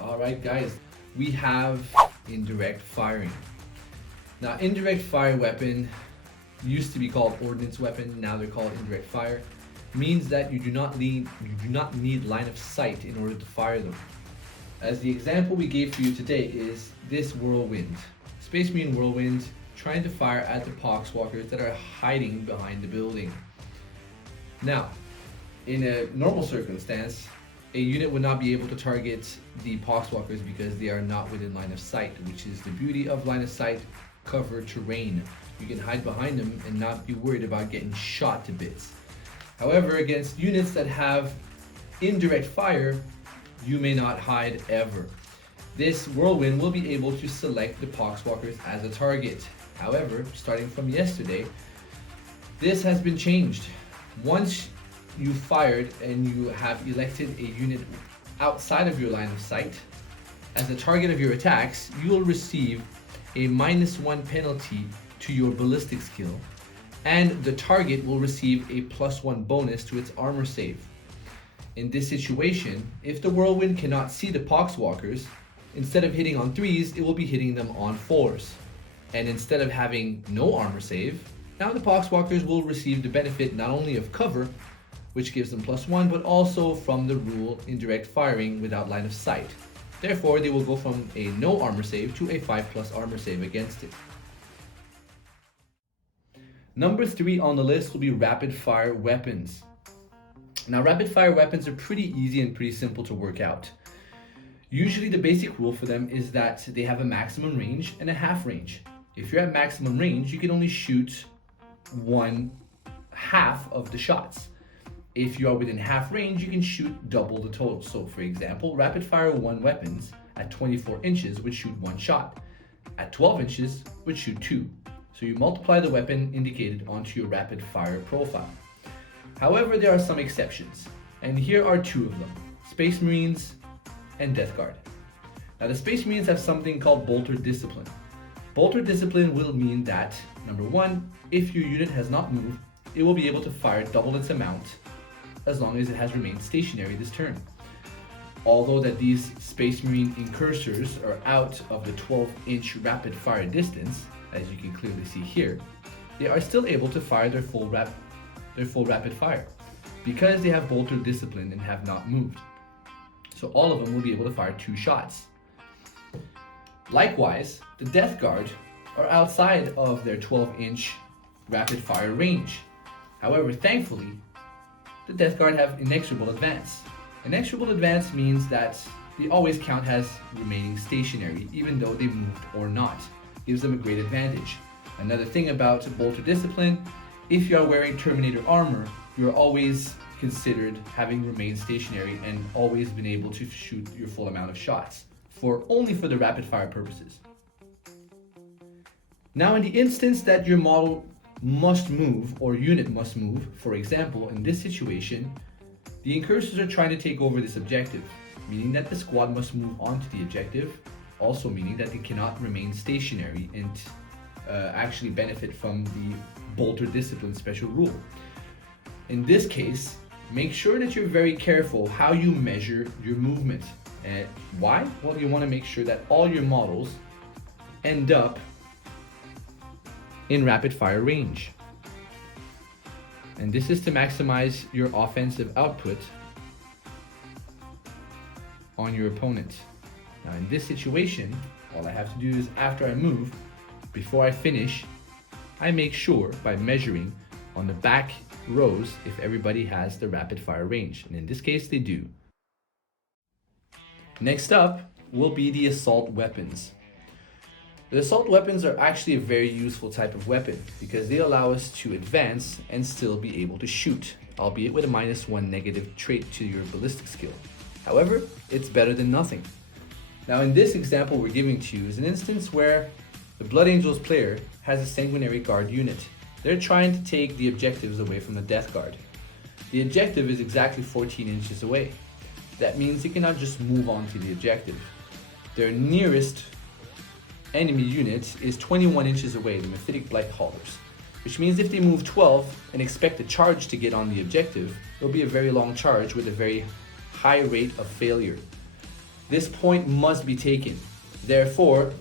Alright guys, we have indirect firing. Now indirect fire weapon used to be called ordnance weapon, now they're called indirect fire, means that you do not need line of sight in order to fire them. As the example we gave for you today is this whirlwind. Space Marine whirlwind trying to fire at the poxwalkers that are hiding behind the building. Now, in a normal circumstance, a unit would not be able to target the poxwalkers because they are not within line of sight, which is the beauty of line of sight covered terrain. You can hide behind them and not be worried about getting shot to bits. However, against units that have indirect fire, you may not hide ever. This whirlwind will be able to select the poxwalkers as a target. However, starting from yesterday, this has been changed. Once you fired and you have elected a unit outside of your line of sight as the target of your attacks, you will receive a -1 penalty to your ballistic skill, and the target will receive a +1 bonus to its armor save. In this situation, if the whirlwind cannot see the poxwalkers, instead of hitting on 3s, it will be hitting them on 4s. And instead of having no armor save, now the poxwalkers will receive the benefit not only of cover, which gives them +1, but also from the rule indirect firing without line of sight. Therefore, they will go from a no armor save to a 5+ armor save against it. Number 3 on the list will be rapid fire weapons. Now, rapid fire weapons are pretty easy and pretty simple to work out. Usually the basic rule for them is that they have a maximum range and a half range. If you're at maximum range, you can only shoot 1/2 of the shots. If you are within half range, you can shoot double the total. So for example, rapid fire 1 weapons at 24 inches would shoot 1 shot. At 12 inches would shoot 2. So you multiply the weapon indicated onto your rapid fire profile. However, there are some exceptions, and here are 2 of them: Space Marines and Death Guard. Now the Space Marines have something called Bolter Discipline. Bolter Discipline will mean that, number 1, if your unit has not moved, it will be able to fire double its amount as long as it has remained stationary this turn. Although that these Space Marine incursors are out of the 12-inch rapid fire distance, as you can clearly see here, they are still able to fire their full rapid fire because they have Bolter Discipline and have not moved. So all of them will be able to fire 2 shots. Likewise, the Death Guard are outside of their 12-inch rapid fire range. However, thankfully, the Death Guard have inexorable advance. Inexorable advance means that they always count as remaining stationary, even though they moved or not. Gives them a great advantage. Another thing about Bolter Discipline, if you are wearing Terminator armor, you are always considered having remained stationary and always been able to shoot your full amount of shots, only for the rapid fire purposes. Now in the instance that your model must move or unit must move, for example, in this situation, the incursors are trying to take over this objective, meaning that the squad must move on to the objective, also meaning that they cannot remain stationary and actually benefit from the Bolter Discipline special rule. In this case, make sure that you're very careful how you measure your movement. And why? Well, you want to make sure that all your models end up in rapid fire range. And this is to maximize your offensive output on your opponent. Now in this situation, all I have to do is after I move, before I finish, I make sure by measuring on the back rows if everybody has the rapid fire range. And in this case, they do. Next up will be the assault weapons. The assault weapons are actually a very useful type of weapon because they allow us to advance and still be able to shoot, albeit with a -1 negative trait to your ballistic skill. However, it's better than nothing. Now in this example we're giving to you is an instance where the Blood Angels player has a Sanguinary Guard unit. They're trying to take the objectives away from the Death Guard. The objective is exactly 14 inches away. That means they cannot just move on to the objective. Their nearest enemy unit is 21 inches away, the Mephitic Blight Haulers, which means if they move 12 and expect a charge to get on the objective, it'll be a very long charge with a very high rate of failure. this point must be taken. Therefore,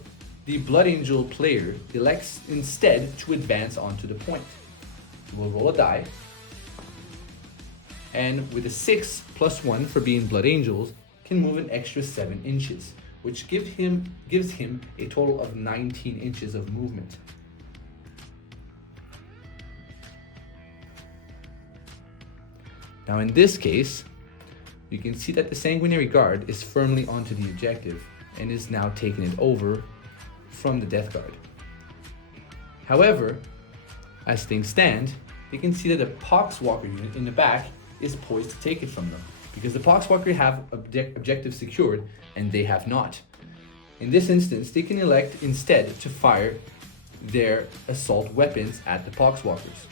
the Blood Angel player elects instead to advance onto the point. We'll roll a die, and with a 6 plus 1 for being Blood Angels, can move an extra 7 inches, which gives him a total of 19 inches of movement. Now in this case, you can see that the Sanguinary Guard is firmly onto the objective and is now taking it over from the Death Guard. However, as things stand, you can see that the Poxwalker unit in the back is poised to take it from them, because the Poxwalker have objective secured and they have not. In this instance, they can elect instead to fire their assault weapons at the Poxwalkers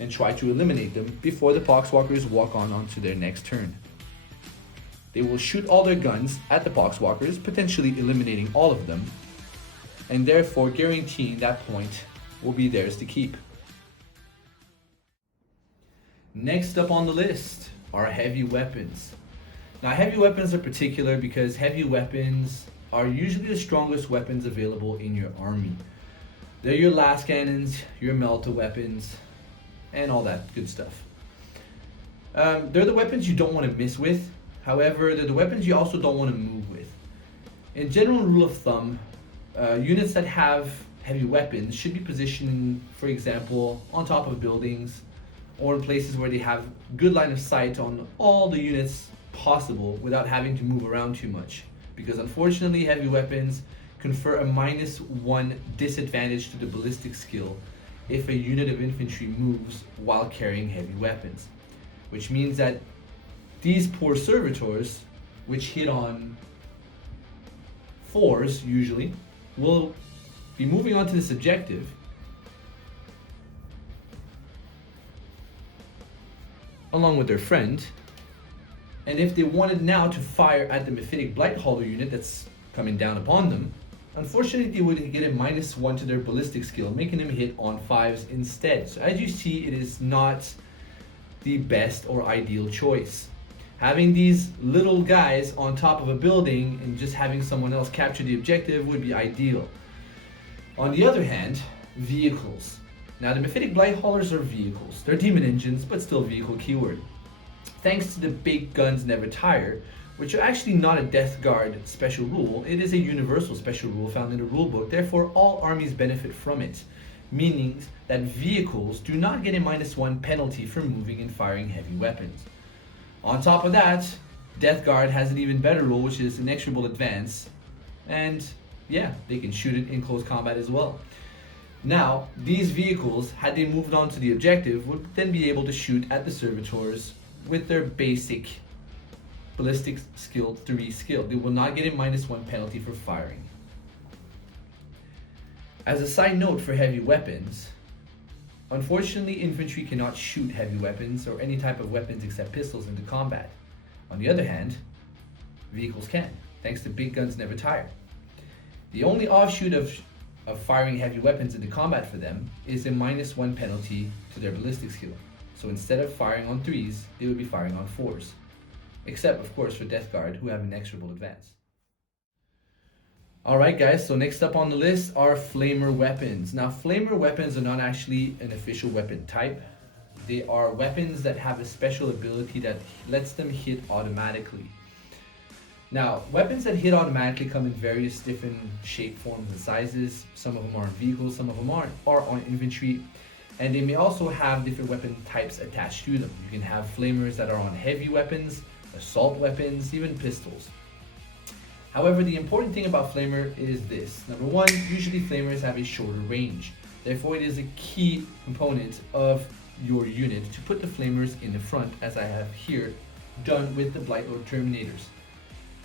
and try to eliminate them before the Poxwalkers walk onto their next turn. They will shoot all their guns at the Poxwalkers, potentially eliminating all of them, and therefore guaranteeing that point will be theirs to keep. Next up on the list are heavy weapons. Now heavy weapons are particular because heavy weapons are usually the strongest weapons available in your army. They're your las cannons, your melta weapons, and all that good stuff. They're the weapons you don't want to miss with. However, they're the weapons you also don't want to move with. In general rule of thumb, units that have heavy weapons should be positioned, for example, on top of buildings or in places where they have good line of sight on all the units possible without having to move around too much. Because unfortunately, heavy weapons confer a -1 disadvantage to the ballistic skill if a unit of infantry moves while carrying heavy weapons. Which means that these poor servitors, which hit on 4s usually, will be moving on to this objective along with their friend, and if they wanted now to fire at the Mephitic Blighthollow unit that's coming down upon them, unfortunately they would get a -1 to their ballistic skill, making them hit on 5s instead. So as you see, it is not the best or ideal choice. Having these little guys on top of a building and just having someone else capture the objective would be ideal. On the other hand, vehicles. Now the Mephitic Blighthollers are vehicles. They're demon engines, but still vehicle keyword. Thanks to the big guns never tire, which are actually not a Death Guard special rule, it is a universal special rule found in the rulebook, therefore all armies benefit from it, meaning that vehicles do not get a -1 penalty for moving and firing heavy weapons. On top of that, Death Guard has an even better rule, which is inexorable advance, and yeah, they can shoot it in close combat as well. Now, these vehicles, had they moved on to the objective, would then be able to shoot at the servitors with their basic ballistic skill 3 skill. They will not get a -1 penalty for firing. As a side note for heavy weapons, unfortunately infantry cannot shoot heavy weapons or any type of weapons except pistols into combat. On the other hand, vehicles can, thanks to big guns never tire. The only offshoot of firing heavy weapons into combat for them is a -1 penalty to their ballistic skill. So instead of firing on 3s, they would be firing on 4s. Except, of course, for Death Guard, who have an inexorable advance. Alright guys, so next up on the list are Flamer weapons. Now, Flamer weapons are not actually an official weapon type. They are weapons that have a special ability that lets them hit automatically. Now, weapons that hit automatically come in various different shape, forms, and sizes. Some of them are on vehicles, some of them are on infantry. And they may also have different weapon types attached to them. You can have flamers that are on heavy weapons, assault weapons, even pistols. However, the important thing about flamer is this. Number one, usually flamers have a shorter range. Therefore, it is a key component of your unit to put the flamers in the front, as I have here done with the Blightlord Terminators.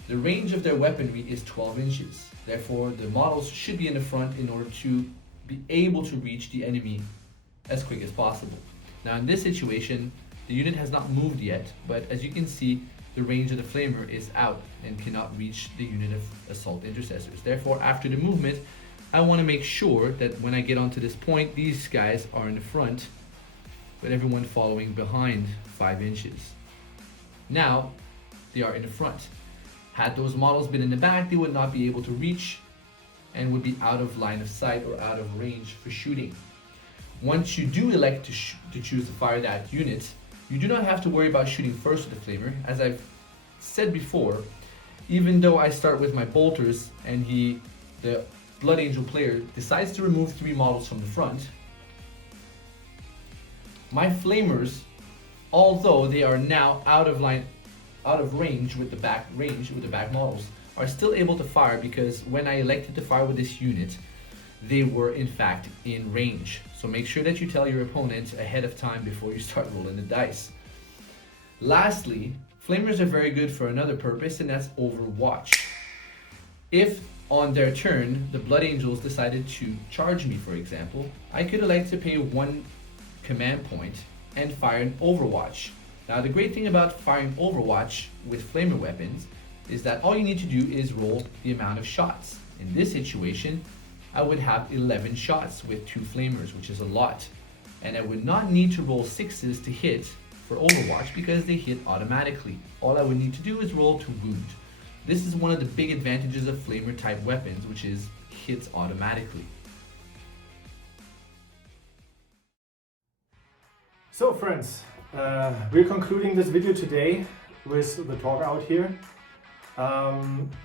The range of their weaponry is 12 inches. Therefore, the models should be in the front in order to be able to reach the enemy as quick as possible. Now in this situation, the unit has not moved yet, but as you can see, the range of the flamer is out and cannot reach the unit of assault intercessors. Therefore, after the movement, I want to make sure that when I get onto this point, these guys are in the front, with everyone following behind 5 inches. Now, they are in the front. Had those models been in the back, they would not be able to reach and would be out of line of sight or out of range for shooting. Once you do elect to choose to fire that unit, you do not have to worry about shooting first with the flamer. As I've said before, even though I start with my bolters and the Blood Angel player decides to remove 3 models from the front, my flamers, although they are now out of range with the back models, are still able to fire because when I elected to fire with this unit, they were in fact in range. So make sure that you tell your opponent ahead of time before you start rolling the dice. Lastly, flamers are very good for another purpose, and that's Overwatch. If on their turn the Blood Angels decided to charge me, for example, I could elect to pay 1 command point and fire an Overwatch. Now the great thing about firing Overwatch with flamer weapons is that all you need to do is roll the amount of shots. In this situation, I would have 11 shots with 2 flamers, which is a lot. And I would not need to roll 6s to hit for Overwatch because they hit automatically. All I would need to do is roll to wound. This is one of the big advantages of flamer type weapons, which is hits automatically. So friends, we're concluding this video today with the talk out here.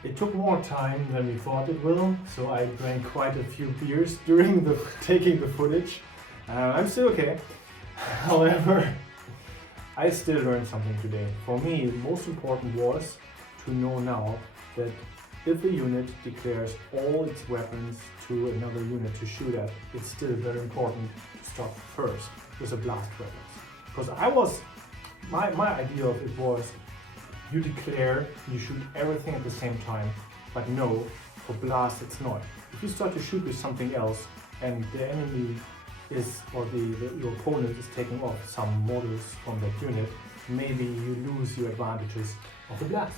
It took more time than we thought it will, so I drank quite a few beers during taking the footage. I'm still okay. However, I still learned something today. For me, the most important was to know now that if a unit declares all its weapons to another unit to shoot at, it's still very important to start first with the blast weapons. Because my idea of it was, you declare, you shoot everything at the same time, but no, for blast it's not. If you start to shoot with something else and the enemy is, or your opponent is taking off some models from that unit, maybe you lose your advantages of the blast.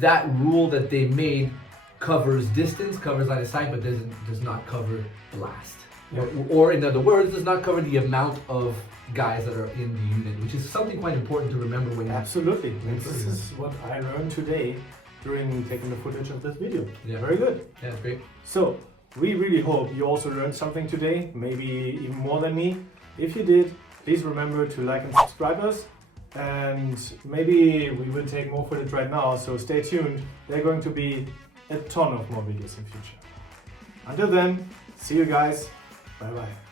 That rule that they made covers distance, covers line of sight, but does not cover blast. Yeah. Or in other words, does not cover the amount of guys that are in the unit, which is something quite important to remember when Absolutely. This is what I learned today during taking the footage of this video. Yeah. Very good. Yeah, that's great. So, we really hope you also learned something today, maybe even more than me. If you did, please remember to like and subscribe us. And maybe we will take more footage right now, so stay tuned. There are going to be a ton of more videos in future. Until then, see you guys. Bye bye.